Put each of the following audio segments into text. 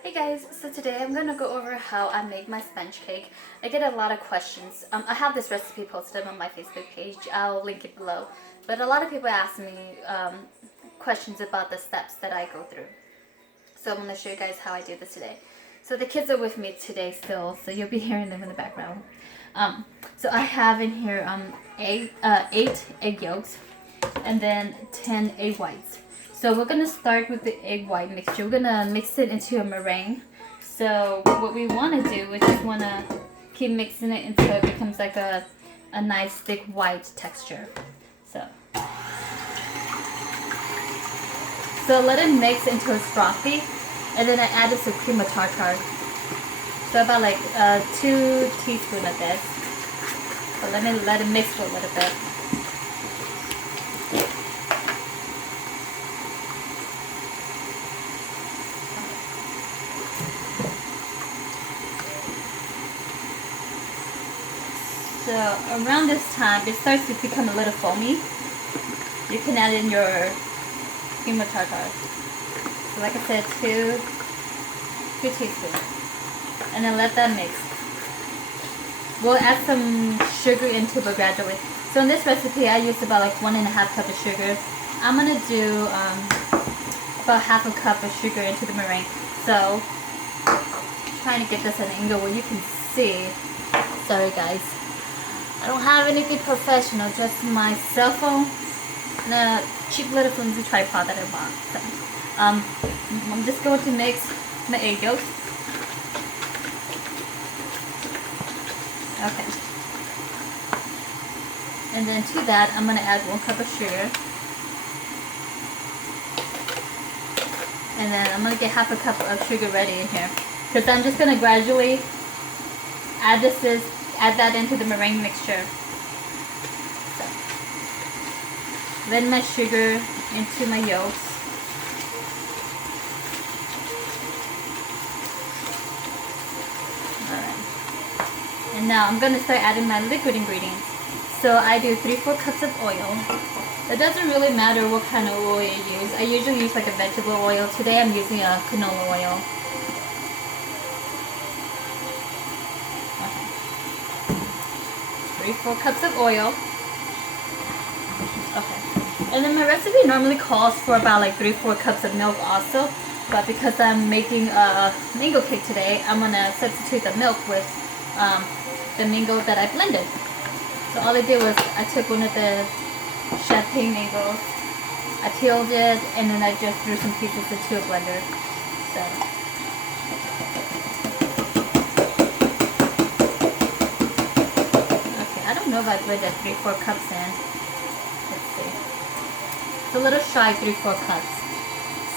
Hey guys, so today I'm gonna go over how I make my sponge cake. I get a lot of questions. I have this recipe posted on my Facebook page. I'll link it below. But a lot of people ask me questions about the steps that I go through. So I'm gonna show you guys how I do this today. So the kids are with me today still, so you'll be hearing them in the background. So I have in here 8 egg yolks and then 10 egg whites. So we're gonna start with the egg white mixture. We're gonna mix it into a meringue. So what we wanna do is just wanna keep mixing it until it becomes like a nice thick white texture. So let it mix until it's frothy, and then I added some cream of tartar. So about like 2 teaspoons of this. So let it mix for a little bit. So around this time, it starts to become a little foamy. You can add in your cream of tartar. So like I said, 2 teaspoons. And then let that mix. We'll add some sugar into it gradually. So in this recipe, I used about like 1.5 cup of sugar. I'm gonna do about half a cup of sugar into the meringue. So trying to get this at an angle where you can see. Sorry guys, I don't have anything professional, just my cell phone and a cheap little flimsy tripod that I bought. So, I'm just going to mix my egg yolks. Okay. And then to that, I'm going to add 1 cup of sugar. And then I'm going to get half a cup of sugar ready in here. Because I'm just going to gradually add that into the meringue mixture. So, blend my sugar into my yolks. Alright. And now I'm going to start adding my liquid ingredients. So I do 3/4 cups of oil. It doesn't really matter what kind of oil you use. I usually use like a vegetable oil. Today I'm using a canola oil. 3/4 cups of oil. Okay. And then my recipe normally calls for about like 3/4 cups of milk also. But because I'm making a mango cake today, I'm going to substitute the milk with the mango that I blended. So all I did was I took one of the champagne mangoes, I peeled it, and then I just threw some pieces into a blender. So I don't know if I blended 3/4 cups in. Let's see. It's a little shy 3/4 cups.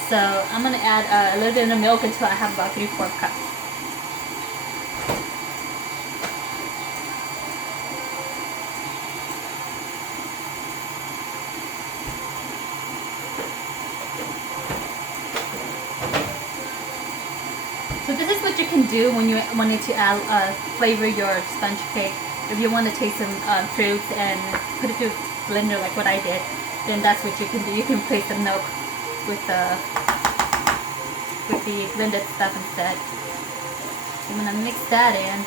So I'm going to add a little bit of milk until I have about 3/4 cups. So this is what you can do when you wanted to add, flavor your sponge cake. If you want to take some fruits and put it through a blender like what I did, then that's what you can do. You can place the milk with the blended stuff instead. I'm going to mix that in.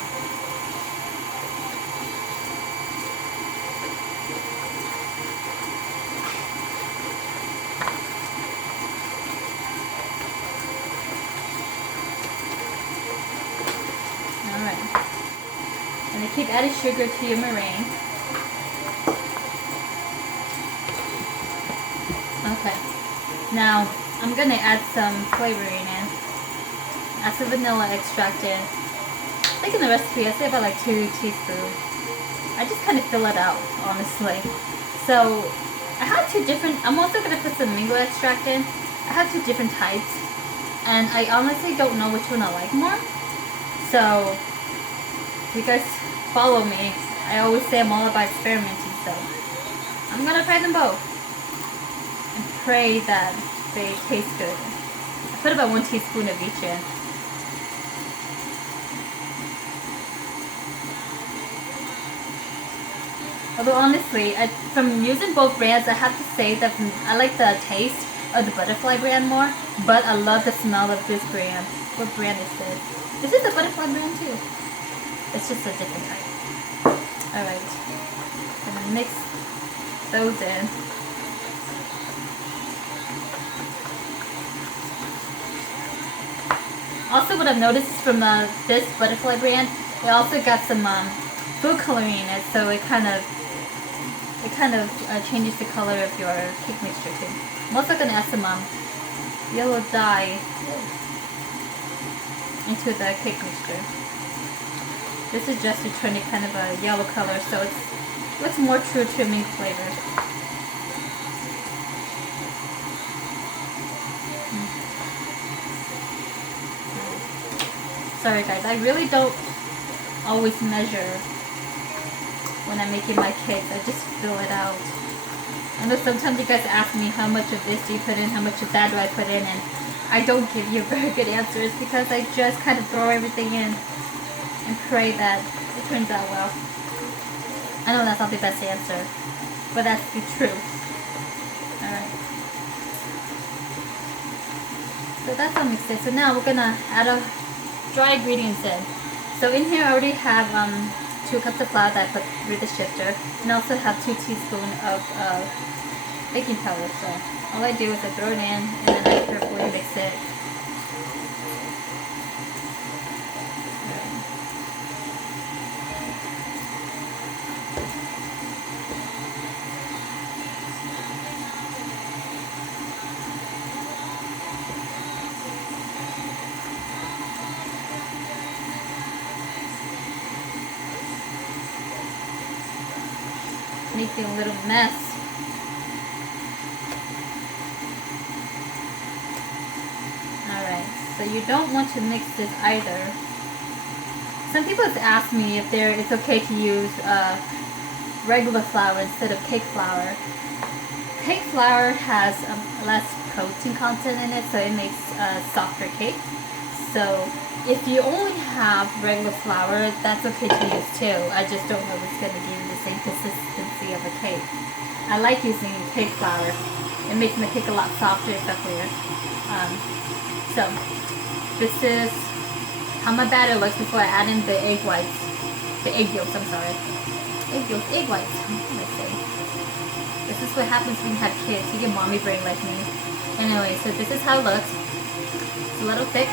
And I keep adding sugar to your meringue. Okay. Now I'm gonna add some flavoring in. Add some vanilla extract in. I think in the recipe I say about like 2 teaspoons. I just kind of fill it out, honestly. So I have 2 different. I'm also gonna put some mango extract in. I have 2 different types, and I honestly don't know which one I like more. So you guys follow me. I always say I'm all about experimenting, so I'm gonna try them both and pray that they taste good. I put about 1 teaspoon of each in. Although honestly, from using both brands, I have to say that I like the taste of the butterfly brand more, but I love the smell of this brand. What brand is this? This is the butterfly brand too. It's just a different type. Alright. Gonna mix those in. Also, what I've noticed is from this butterfly brand, it also got some food coloring in it, so it kind of changes the color of your cake mixture too. I'm also gonna add some yellow dye into the cake mixture. This is just to turn it kind of a yellow color, so it looks more true to mint flavor. Sorry guys, I really don't always measure when I'm making my cakes. I just fill it out. I know sometimes you guys ask me how much of this do you put in, how much of that do I put in, and I don't give you very good answers because I just kind of throw everything in and pray that it turns out well. I know that's not the best answer, but that's the truth. Alright. So that's all mixed in. So now we're gonna add a dry ingredients in. So in here I already have 2 cups of flour that I put through the shifter, and I also have 2 teaspoons of baking powder. So all I do is I throw it in and then I carefully mix it. Making a little mess. Alright, so you don't want to mix this either. Some people have asked me if it's okay to use regular flour instead of cake flour. Cake flour has less protein content in it, so it makes a softer cake. So if you only have regular flour, that's okay to use too. I just don't know if it's going to give you the same consistency of a cake. I like using cake flour. It makes my cake a lot softer and fluffier. So this is how my batter looks before I add in the egg whites. The egg yolks, I'm sorry. Egg whites. Let's see. This is what happens when you have kids. You get mommy brain like me. Anyway, so this is how it looks. It's a little thick.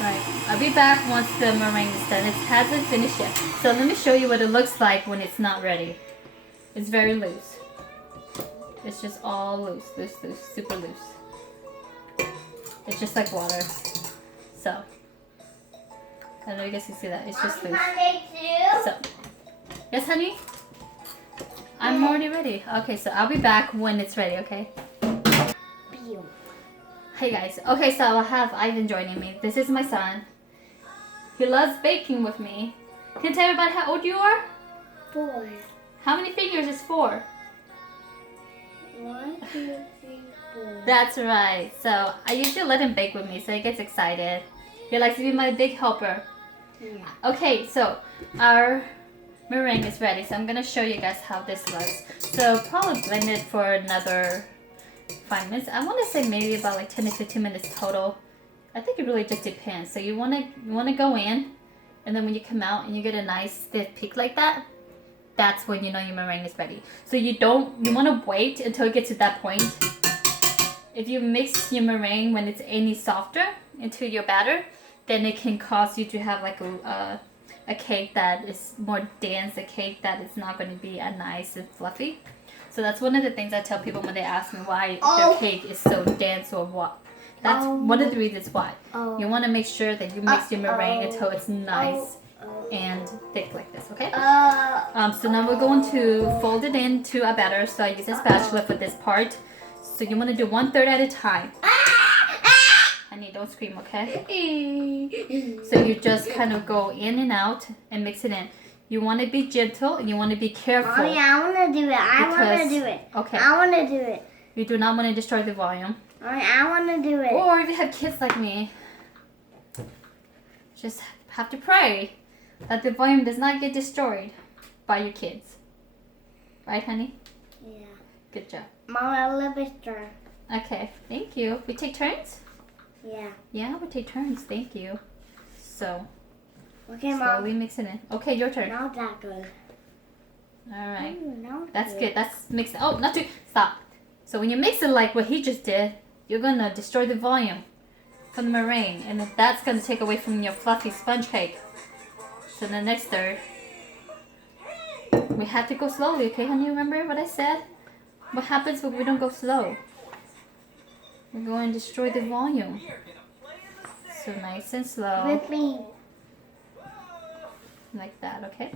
Right. I'll be back once the meringue is done. It hasn't finished yet. So let me show you what it looks like when it's not ready. It's very loose. It's just all loose, super loose. It's just like water. So, I don't know if you guys can see that. It's just loose. So, yes, honey? I'm already ready. Okay, so I'll be back when it's ready, okay? Hey guys. Okay, so I have Ivan joining me. This is my son. He loves baking with me. Can you tell everybody how old you are? 4. How many fingers is 4? 1, 2, 3, 4. That's right. So I usually let him bake with me, so he gets excited. He likes to be my big helper. Yeah. Okay, so our meringue is ready. So I'm gonna show you guys how this looks. So probably blend it for another 5 minutes. I want to say maybe about like 10 to 15 minutes total. I think it really just depends. So you wanna go in, and then when you come out and you get a nice stiff peak like that, that's when you know your meringue is ready. So you want to wait until it gets to that point. If you mix your meringue when it's any softer into your batter, then it can cause you to have like a cake that is more dense, a cake that is not going to be as nice and fluffy. So that's one of the things I tell people when they ask me why their cake is so dense or what. That's one of the reasons why. You want to make sure that you mix your meringue until it's nice and thick like this, okay? So now we're going to fold it into a batter. So I use a spatula for this part. So you want to do 1/3 at a time. Honey, don't scream, okay? So you just kind of go in and out and mix it in. You want to be gentle and you want to be careful. Mommy, I want to do it. I want to do it. Okay. I want to do it. You do not want to destroy the volume. Mommy, I want to do it. Or if you have kids like me, just have to pray that the volume does not get destroyed by your kids. Right, honey? Yeah. Good job. Mom, a little bit stir. Okay, thank you. We take turns? Yeah. Yeah, we take turns. Thank you. So, Okay, slowly Mom. mix it in. Okay, your turn. Not that good. All right. Ooh, now That's good. That's mixing. Oh, not too. Stop. So when you mix it like what he just did, you're gonna destroy the volume from the meringue, and then that's gonna take away from your fluffy sponge cake. So the next third, we have to go slowly. Okay, honey? Remember what I said? What happens when we don't go slow? We're going to destroy the volume. So nice and slow, With me. like that. Okay.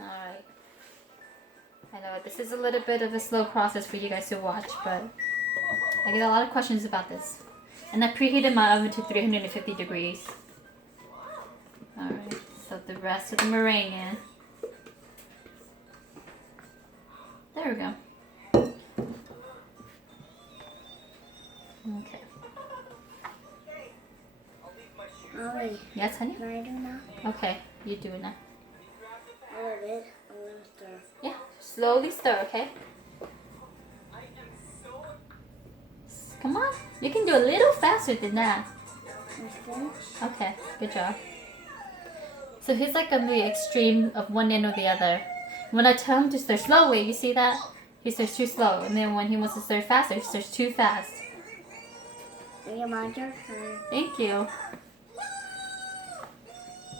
Alright. I know this is a little bit of a slow process for you guys to watch, but I get a lot of questions about this. And I preheated my oven to 350 degrees. Alright, so the rest of the meringue in. There we go. Okay. Mommy, Yes, honey? can I do now? Okay, you do it now. A little bit. A little stir. Yeah, slowly stir, okay? Come on, you can do a little faster than that. Okay, good job. So he's like on the extreme of one end or the other. When I tell him to stir slowly, you see that? He stirs too slow. And then when he wants to stir faster, he stirs too fast. Okay, Mom, your turn. Thank you.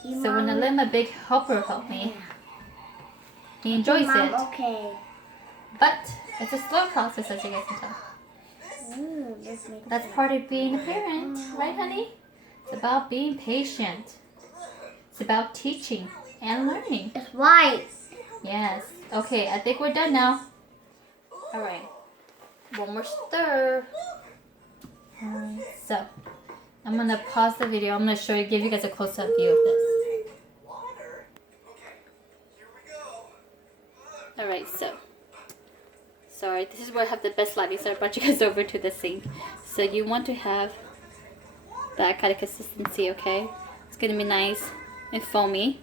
You, So when I Mom, let my big helper help me, he enjoys Mom, it. okay. But it's a slow process, as you guys can tell. Ooh, this makes That's part of being a parent, right, honey? It's about being patient. It's about teaching and learning. It's white. Yes. Okay, I think we're done now. All right. One more stir. All right. So, I'm gonna pause the video. I'm gonna give you guys a close-up view of this. All right. So, sorry. This is where I have the best lighting, so I brought you guys over to the sink. So you want to have that kind of consistency, okay? It's gonna be nice and foamy.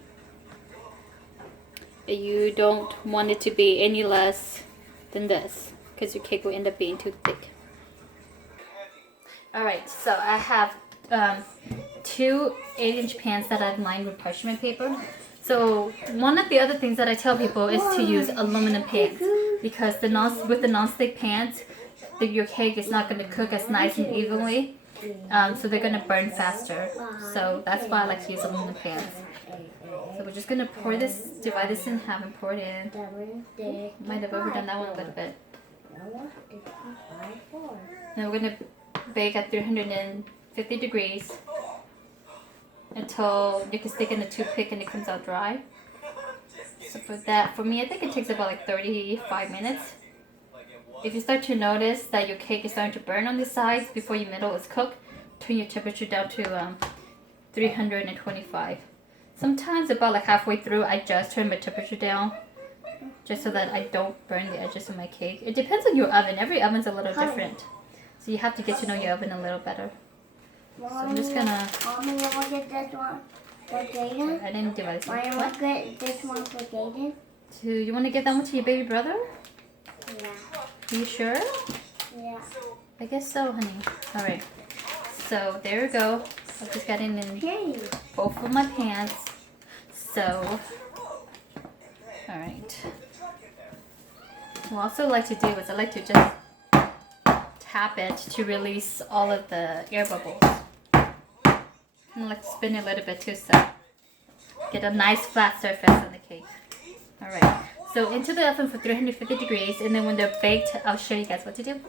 You don't want it to be any less than this, because your cake will end up being too thick. Alright, so I have 2 8-inch pans that I've lined with parchment paper. So one of the other things that I tell people is to use aluminum pans, because with the non-stick pans, your cake is not going to cook as nice and evenly. So they're going to burn faster. So that's why I like to use aluminum pans. So we're just going to pour this, divide this in half and pour it in. Might have overdone that one a little bit. Now we're going to bake at 350 degrees until you can stick in a toothpick and it comes out dry. So for me, I think it takes about like 35 minutes. If you start to notice that your cake is starting to burn on the sides before your middle is cooked, turn your temperature down to 325. Sometimes about like halfway through, I just turn my temperature down just so that I don't burn the edges of my cake. It depends on your oven. Every oven's a little different. So you have to get to know your oven a little better. So I'm just gonna... Mommy, you want to get this one for Jaden? I didn't divide this. Mommy, you want to get this one for Jaden? So you want to give that one to your baby brother? Yeah. Are you sure? Yeah. I guess so, honey. Alright. So there we go. I just got in both of my pans. So, alright. What I also like to do is I like to just tap it to release all of the air bubbles. And I like to spin it a little bit too, so get a nice flat surface on the cake. Alright. So into the oven for 350 degrees, and then when they're baked, I'll show you guys what to do.